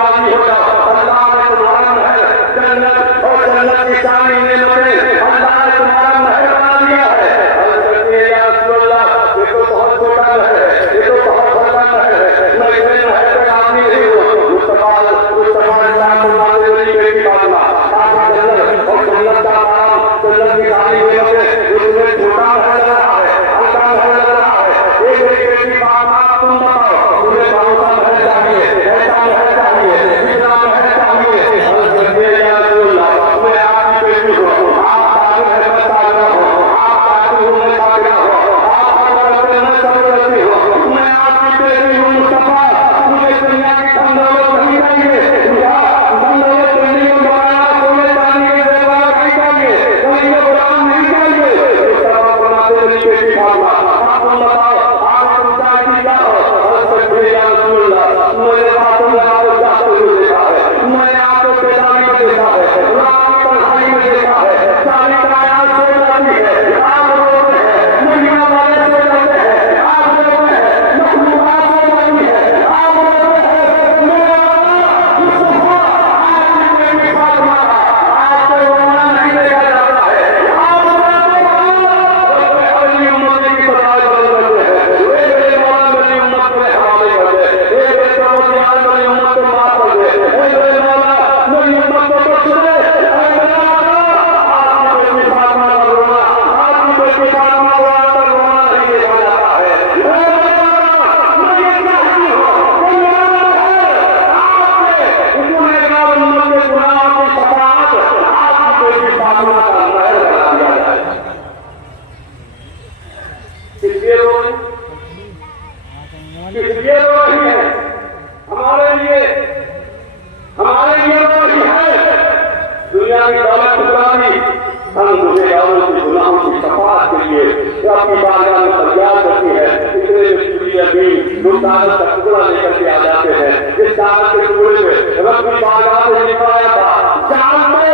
राजी हो जाओ। अल्लाह ने तुम्हारा महल जन्नत और जन्नत की सारी नेमतें अल्लाह ने तुम्हारा महल बना दिया है। या रसूलल्लाह, ये तो बहुत छोटा महल है, ये तो बहुत बड़ा महल है, मैं इस महल पे आदमी नहीं हूँ। मुस्तफा इस्लाम को मानने वाली बेटी फातिमा आप जन्नत और जन्नत का नाम जन्नत की सारी नेमतें उसमें छोटा महल लग रहा है, हल्का महल लग रहा है। एक बेटी फातिमा तुम बताओ तुम्हें कौन सा महल चाहिए, ऐसा महल चाहिए, इतना महल चाहिए। या रसूलल्लाह, मैं आपकी बेटी हूँ, आप ताज महल में ताजरा हो, आप ताज में ताजरा हो, आप हर में सब रहती हो। मैं आपकी बेटी हूँ मुस्तफा, मुझे दुनिया की धन-दौलत नहीं चाहिए, धन-दौलत दुनिया को बनाना सोने चांदी के दरबार नहीं चाहिए, दुनिया गुलाम नहीं चाहिए। मुस्तफा बनाते मेरी बेटी फातिमा, आप तुम बताओ आप तुम चाहती क्या हो। या रसूलल्लाह, मेरे बातों में आपको जाते हुए देखा है, मैंने आपको बेदारी में देखा है, रात की तन्हाई में देखा है, सारी कायनात सो जाती है, आप रोते हैं, दुनिया वाले सो जाते हैं, आप रोते हैं, मखलूकात सो जाती है, आप रोते हैं। मेरा मुस्तफा आपकी बेटी फातिमा आपको रोना नहीं देखा जाता है, आप रोते हैं। अली उम्मत की सदाई बदल जाते हैं, मेरे मौला मेरी उम्मत में हवाले कर दे, मेरी उम्मत को माफ कर दे, मेरे मौला मेरी उम्मत को बख्श दे। आपकी बेटी फातिमा का रोना, आपकी बेटी फातिमा को आपका रोना नहीं देखा जाता है। मैं ये चाहती हूँ कि मेरा महल आपके गुनहगार उम्मत के गुनाहों की शफाअत आपकी बेटी फातिमा का महल बना दिया जाए। इसलिए रोए, इसलिए रो रही है, हमारे लिए रो रही है। दुनिया की दौलत खुदानी हम गुनहगारों के गुनाहों की शफाअत के लिए अपनी बारगाह में फरियाद करती है। इतने लोग कागज का टुकड़ा लेकर के आ जाते हैं, इस कागज के टुकड़े में रब की बारगाह से लिखाया था जान दो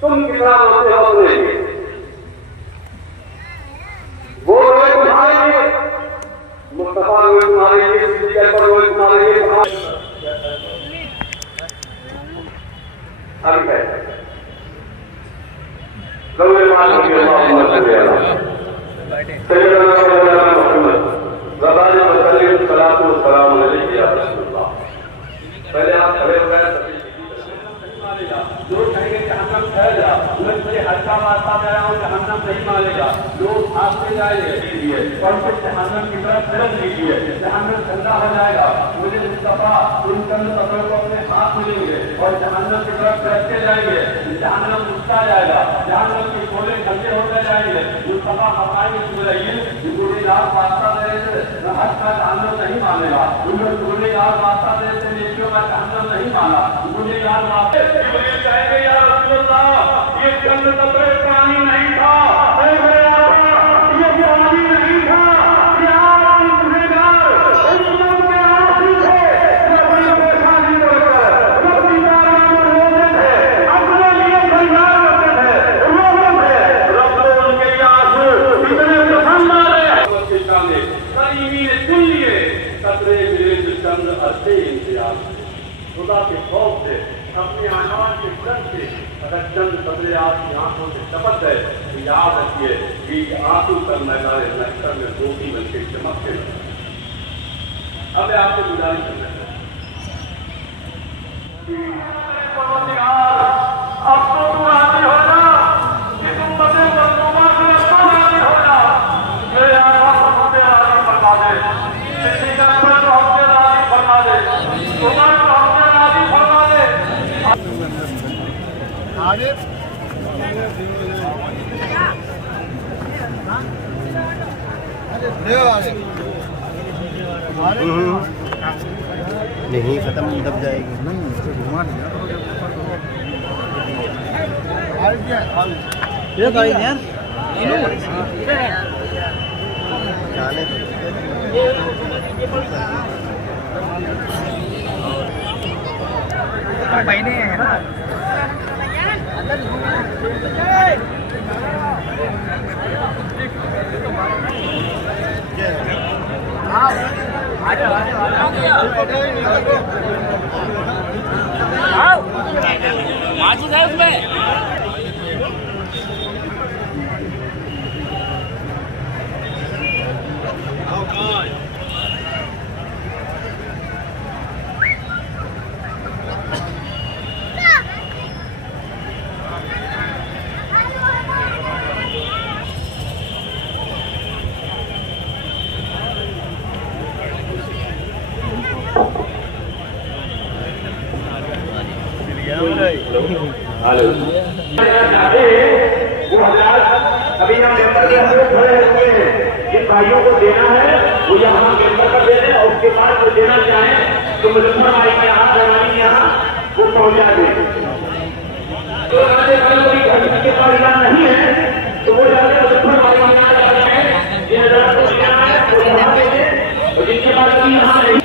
तुम कितना रोते हो अपने लिए, वो रोए तुम्हारे लिए, मुस्तफा रोए तुम्हारे लिए, सिद्दीक़ पर रोए तुम्हारे लिए। अभी है पहले आप खड़े हो गए, लोग कहेंगे जहन्नम ठहरेगा, मैं तुझे हल्का मारता गया हूँ, जहन्नम नहीं मारेगा। लोग भागते जाएंगे और फिर जहन्नम की तरफ फिर लीजिए, जहन्नम ठंडा हो जाएगा। मुझे मुस्तफा उन चंद कपड़ों को अपने हाथ मिलेंगे और जहन्नम की तरफ फिरते जाएंगे, जहन्नम उठता जाएगा, जहन्नम के गोले ठंडे होते जाएंगे। मुस्तफा हमारे गुनेगार वास्ता दे हज का जहन्नम नहीं मानेगा, उन गुनेगार वास्ता दे नेकियों का जहन्नम नहीं माना, गुनेगार वास्ते कहेंगे या रसूलल्लाह ये चंद कपड़े पानी नहीं था, ये पानी नहीं था, ये आप गुनहगार उम्मत के आंसू थे, अपनी परेशानी बढ़कर अपनी बारगाह में रोते थे, अपने लिए फरियाद करते थे, रोते थे। रब ने उनके आंसू इतने पसंद आ रहे करीमी ने सुन लिए, कतरे मिले जो चंद अच्छे इंतजाम खुदा के खौफ से अपने आनाज के डर से अगर चंद कतरे आपकी आंखों से टपक गए तो याद रखिए कि आंसू पर मैदान महशर में रोटी बनके चमकते। अब आपको गुजारिश करना है, अब तो तू राजी हो जा कि तुम बदे बंदूबा से अपना राजी हो जा, ये यार हमसे राजी फरमा दे, किसी का तो हमसे राजी फरमा दे, तुम्हारे तो हमसे राजी फरमा दे। आगे नहीं खत्म दब जाएगी। ये गाड़ी यार महीने है ना माचिस है उसमें अभी हम मेंबर के अंदर खड़े हुए हैं, जिन भाइयों को देना है वो यहाँ मेंबर का दे दें और उसके बाद वो देना चाहें तो मुजफ्फर भाई के यहाँ जवानी यहाँ वो पहुँचा दें। तो ऐसे भाइयों की के पास इलाज नहीं है तो वो जाके मुजफ्फर भाई के यहाँ जाते हैं, जिन्हें जरा को देना है वो यहाँ देंगे और जिनके पास यहाँ नहीं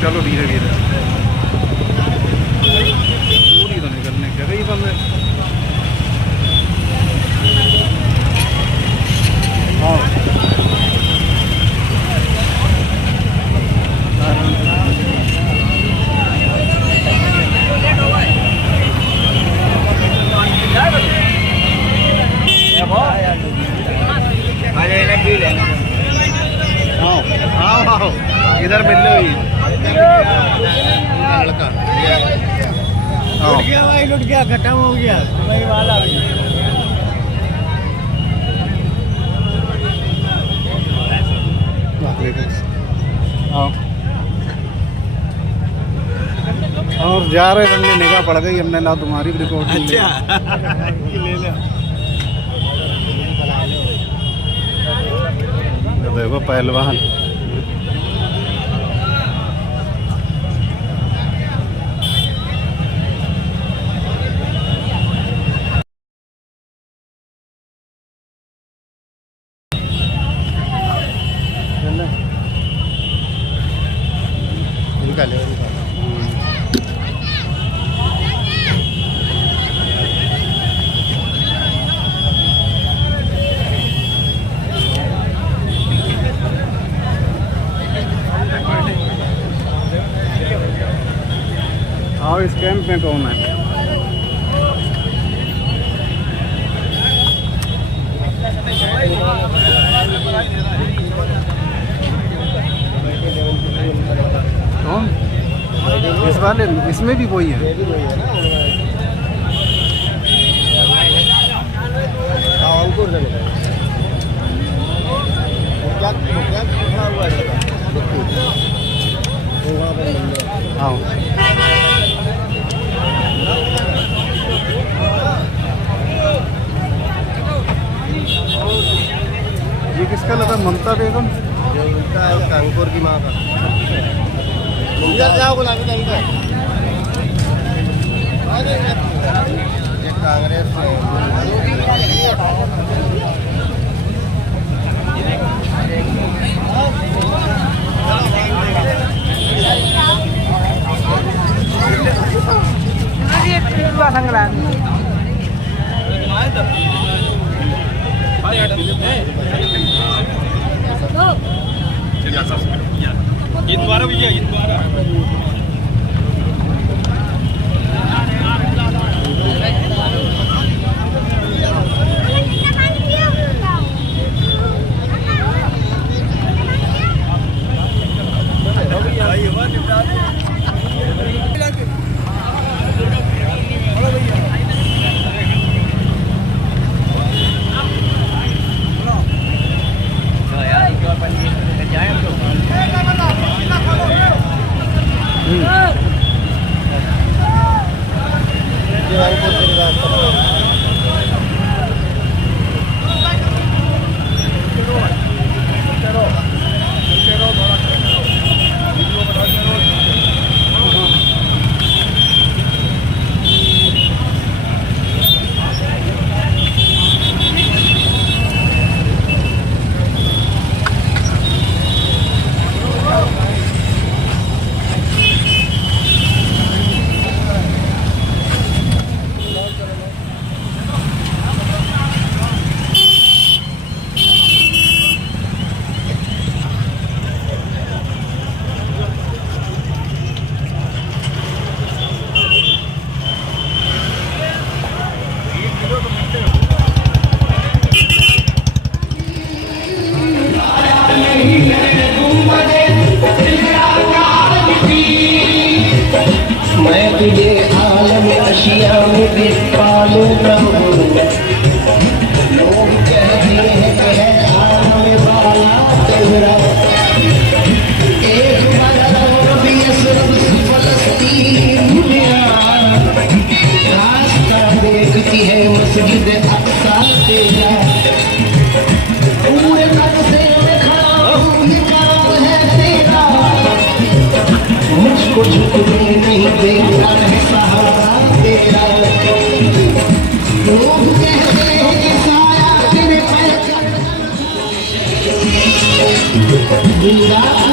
चलो धीरे धीरे पूरी तो निकलने क्या गई बंद इधर मिल लो लुट गया खत्म हो गया वही वाला और जा रहे बंदे निगाह पड़ गई हमने ला तुम्हारी भी रिकॉर्ड ले देखो पहलवान और इस कैंप में कौन है? कौन? इस वाले इसमें भी वही है। हाँ ये किसका लगा? ममता बेगम जो उनका है कांगपुर की माँ का। ये कांग्रेस में ये दोबारा भैया, ये दोबारा मैं तुझे आलम अशिया में बेपालू रहूं। लोग कहते हैं कि है आलम वाला तेरा। एक बार भी असर फलस्तीन दुनिया रास्ता देखती है मस्जिद अक्सा तेरा। पूरे कद से मैं खड़ा हूँ, ये काम है तेरा। मुझको झुकने नहीं देता है सहारा तेरा। लोग कहते हैं कि साया तेरे पैर बुरा